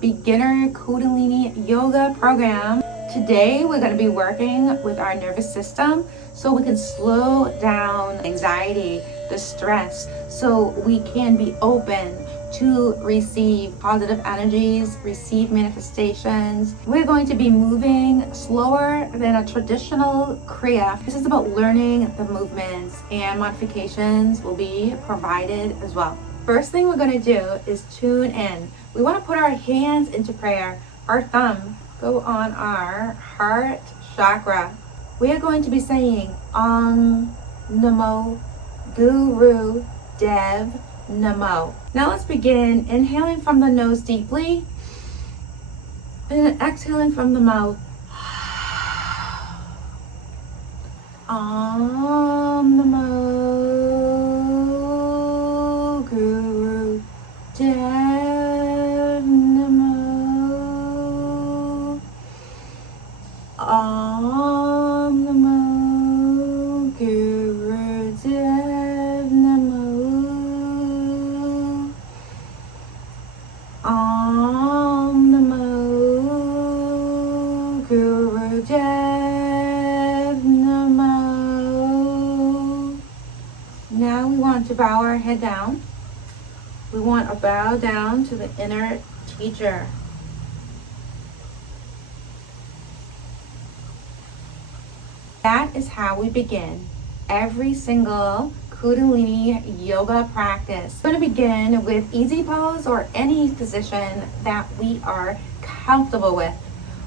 Beginner Kundalini Yoga Program. Today we're going to be working with our nervous system so we can slow down anxiety, the stress, so we can be open to receive positive energies, receive manifestations. We're going to be moving slower than a traditional kriya. This is about learning the movements, and modifications will be provided as well. First thing we're going to do is tune in. We want to put our hands into prayer. Our thumb go on our heart chakra. We are going to be saying Om Namo Guru Dev Namo. Now let's begin inhaling from the nose deeply and exhaling from the mouth. Om Namo Guru Dev Namo. Om Namo Guru Dev Namo. Om Namo Guru Dev Namo. Now we want to bow our head down. We want to bow down to the inner teacher. That is how we begin every single Kundalini yoga practice. We're going to begin with easy pose or any position that we are comfortable with.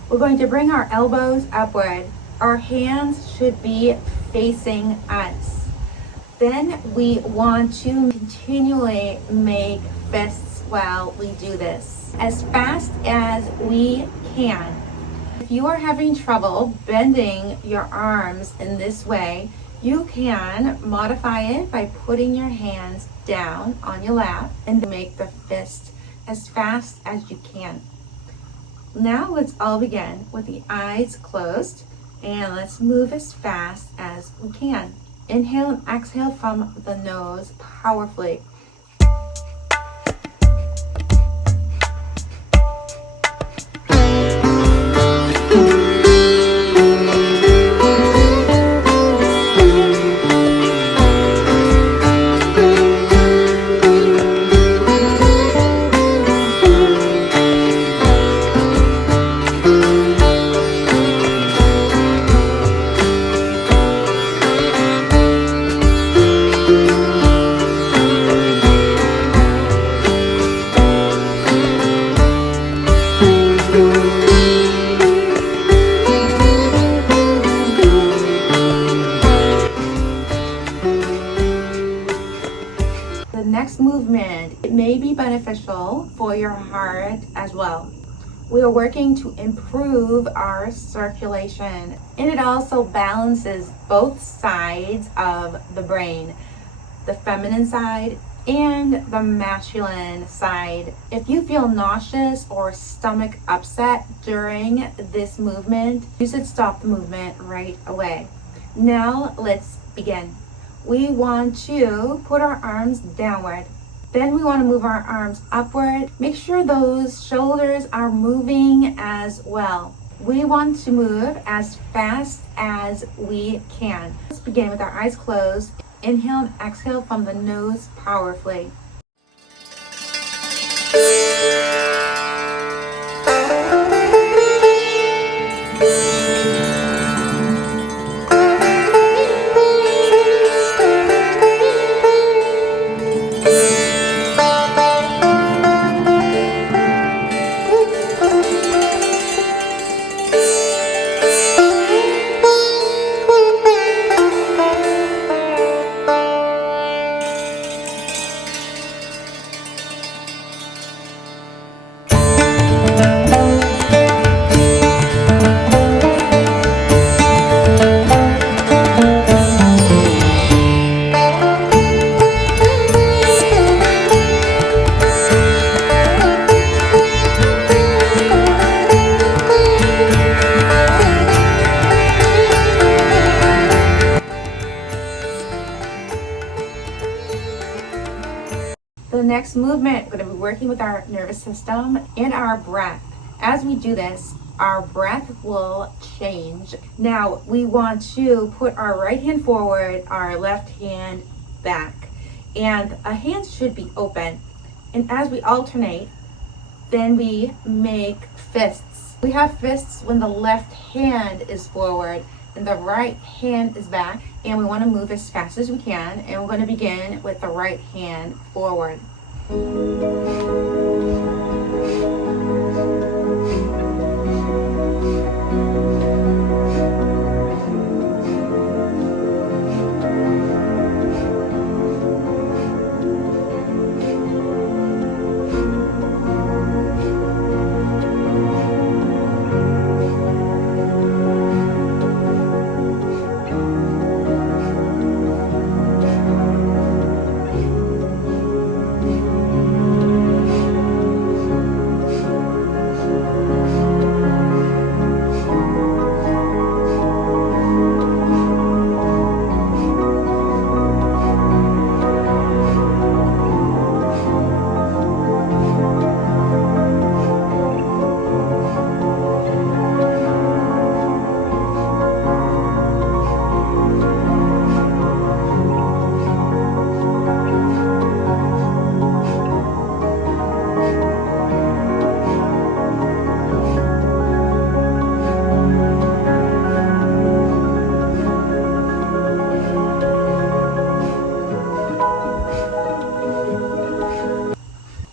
We're going to bring our elbows upward. Our hands should be facing us. Then we want to continually make fists while we do this, as fast as we can. If you are having trouble bending your arms in this way, you can modify it by putting your hands down on your lap and make the fist as fast as you can. Now let's all begin with the eyes closed, and let's move as fast as we can. Inhale and exhale from the nose powerfully. Next movement, it may be beneficial for your heart as well. We are working to improve our circulation, and it also balances both sides of the brain, the feminine side and the masculine side. If you feel nauseous or stomach upset during this movement, you should stop the movement right away. Now let's begin. We want to put our arms downward. Then we want to move our arms upward. Make sure those shoulders are moving as well. We want to move as fast as we can. Let's begin with our eyes closed. Inhale and exhale from the nose powerfully. next movement, we're going to be working with our nervous system and our breath. As we do this, our breath will change. Now, we want to put our right hand forward, our left hand back, and our hands should be open. And as we alternate, then we make fists. We have fists when the left hand is forward and the right hand is back, and we want to move as fast as we can, and we're going to begin with the right hand forward.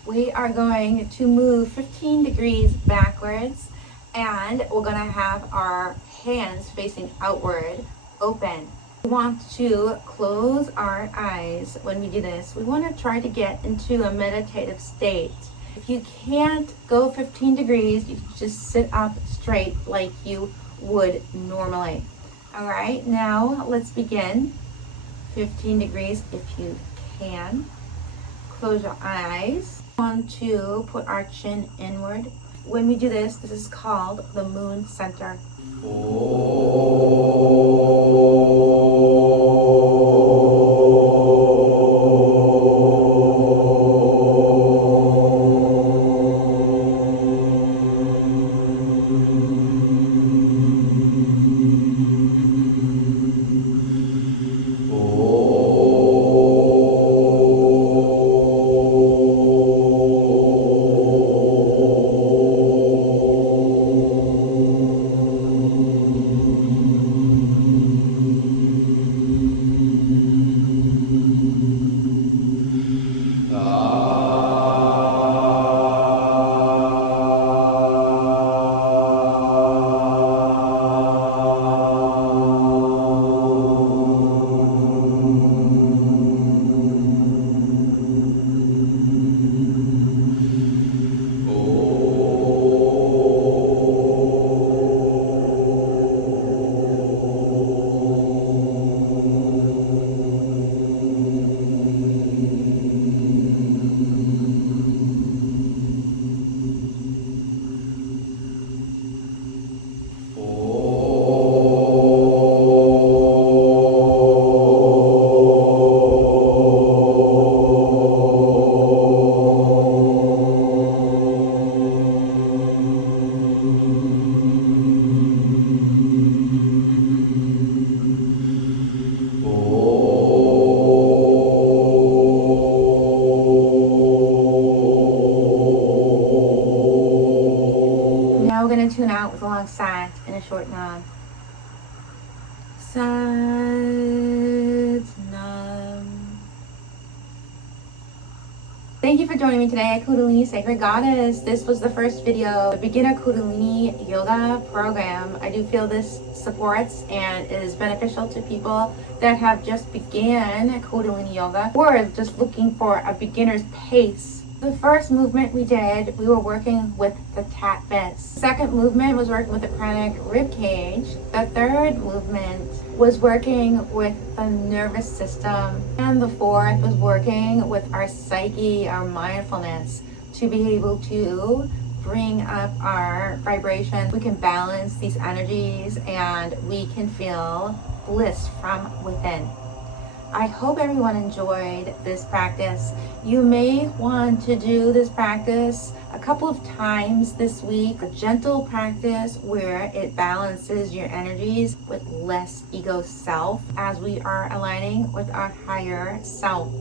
We are going to move 15 degrees backwards, and we're going to have our hands facing outward, open. We want to close our eyes when we do this. We want to try to get into a meditative state. If you can't go 15 degrees, you can just sit up straight like you would normally. All right, now let's begin. 15 degrees if you can. Close your eyes. We want to put our chin inward. When we do this, this is called the moon center. Tune out with a long sat and a short nam. Sat nam. Thank you for joining me today at Kundalini Sacred Goddess. This was the first video, the beginner Kundalini Yoga Program. I do feel this supports and is beneficial to people that have just began Kundalini Yoga or just looking for a beginner's pace. The first movement we did, we were working with the tat best. The second movement was working with the pranic rib cage. The third movement was working with the nervous system. And the fourth was working with our psyche, our mindfulness, to be able to bring up our vibration. We can balance these energies and we can feel bliss from within. I hope everyone enjoyed this practice. You may want to do this practice a couple of times this week. A gentle practice where it balances your energies with less ego self as we are aligning with our higher self.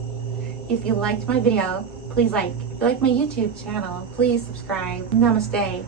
If you liked my video, please like. If you like my YouTube channel, please subscribe. Namaste.